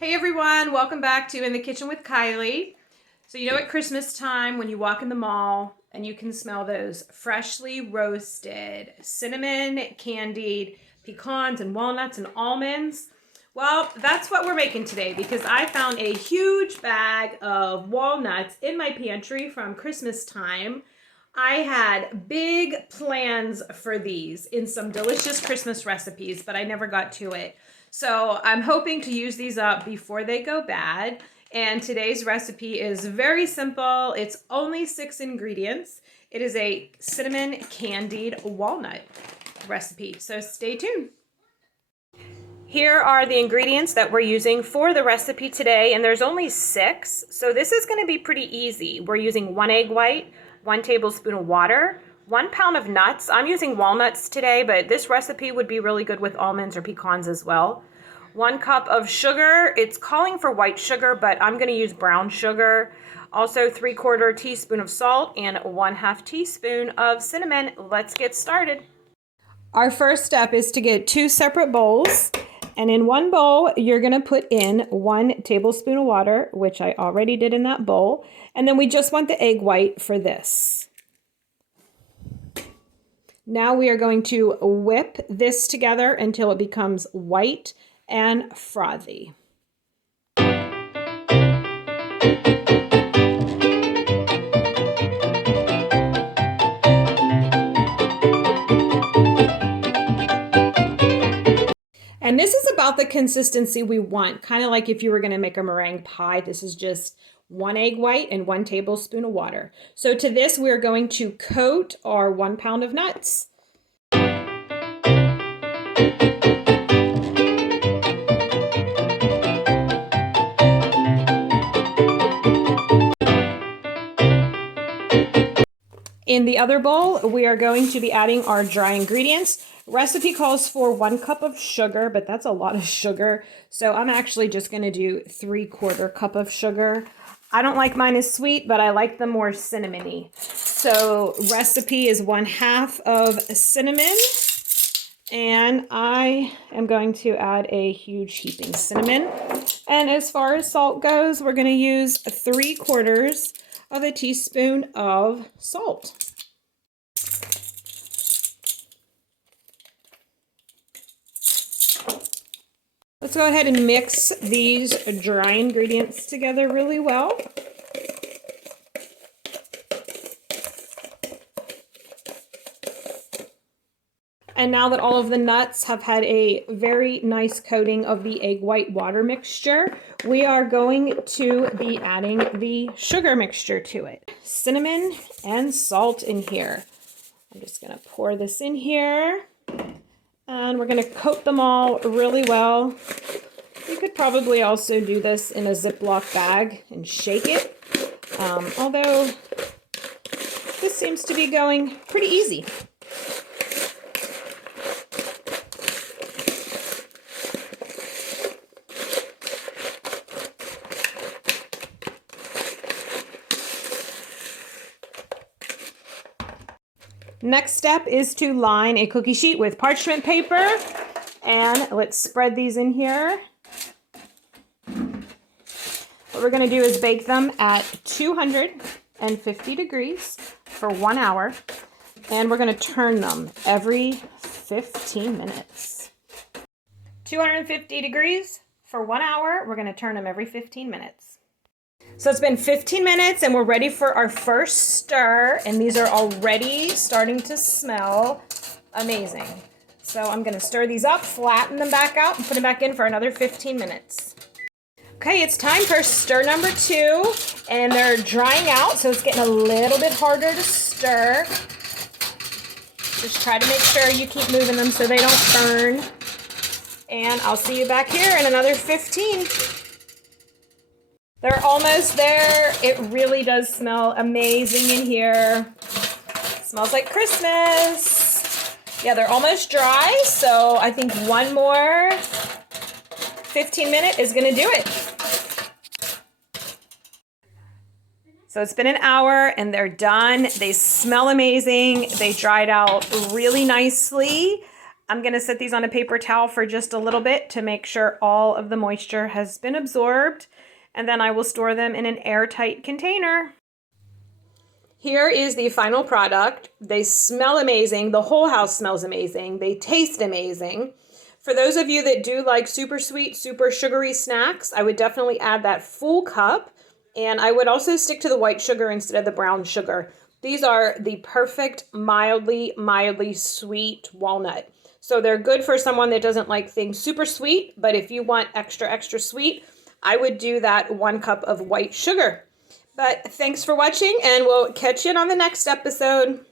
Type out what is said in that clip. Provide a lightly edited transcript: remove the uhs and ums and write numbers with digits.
Hey everyone, welcome back to In the Kitchen with Kylie. So you know at Christmas time when you walk in the mall and you can smell those freshly roasted cinnamon, candied pecans and walnuts and almonds? Well, that's what we're making today because I found a huge bag of walnuts in my pantry from Christmas time. I had big plans for these in some delicious Christmas recipes, but I never got to it. So I'm hoping to use these up before they go bad. And today's recipe is very simple. It's only 6 ingredients. It is a cinnamon candied walnut recipe. So stay tuned. Here are the ingredients that we're using for the recipe today, and there's only 6. So this is going to be pretty easy. We're using 1 egg white, 1 tablespoon of water, 1 pound of nuts. I'm using walnuts today, but this recipe would be really good with almonds or pecans as well. 1 cup of sugar. It's calling for white sugar, but I'm going to use brown sugar. Also 3/4 teaspoon of salt and 1/2 teaspoon of cinnamon. Let's get started. Our first step is to get 2 separate bowls. And in one bowl, you're going to put in 1 tablespoon of water, which I already did in that bowl. And then we just want the egg white for this. Now we are going to whip this together until it becomes white and frothy. And this is about the consistency we want, kind of like if you were going to make a meringue pie. This is just 1 egg white and 1 tablespoon of water. So to this, we're going to coat our 1 pound of nuts. In the other bowl, we are going to be adding our dry ingredients. Recipe calls for 1 cup of sugar, but that's a lot of sugar. So I'm actually just going to do 3/4 cup of sugar. I don't like mine as sweet, but I like them more cinnamony. So recipe is 1/2 of cinnamon. And I am going to add a huge heaping cinnamon. And as far as salt goes, we're going to use 3/4 of a teaspoon of salt. Let's go ahead and mix these dry ingredients together really well. And now that all of the nuts have had a very nice coating of the egg white water mixture, we are going to be adding the sugar mixture to it. Cinnamon and salt in here. I'm just going to pour this in here. And we're going to coat them all really well. You could probably also do this in a Ziploc bag and shake it. Although this seems to be going pretty easy. Next step is to line a cookie sheet with parchment paper, and let's spread these in here. What we're going to do is bake them at 250 degrees for 1 hour, and we're going to turn them every 15 minutes. 250 degrees for 1 hour, we're going to turn them every 15 minutes. So it's been 15 minutes and we're ready for our first stir, and these are already starting to smell amazing. So I'm going to stir these up, flatten them back out, and put them back in for another 15 minutes. Okay, it's time for stir number 2, and they're drying out, so it's getting a little bit harder to stir. Just try to make sure you keep moving them so they don't burn. And I'll see you back here in another 15. They're almost there. It really does smell amazing in here. It smells like Christmas. Yeah, they're almost dry, so I think one more 15 minute is gonna do it. So it's been an hour and they're done. They smell amazing. They dried out really nicely. I'm going to set these on a paper towel for just a little bit to make sure all of the moisture has been absorbed, and then I will store them in an airtight container. Here is the final product. They smell amazing. The whole house smells amazing. They taste amazing. For those of you that do like super sweet, super sugary snacks, I would definitely add that full cup. And I would also stick to the white sugar instead of the brown sugar. These are the perfect mildly sweet walnut. So they're good for someone that doesn't like things super sweet, but if you want extra sweet, I would do that 1 cup of white sugar. But thanks for watching, and we'll catch you on the next episode.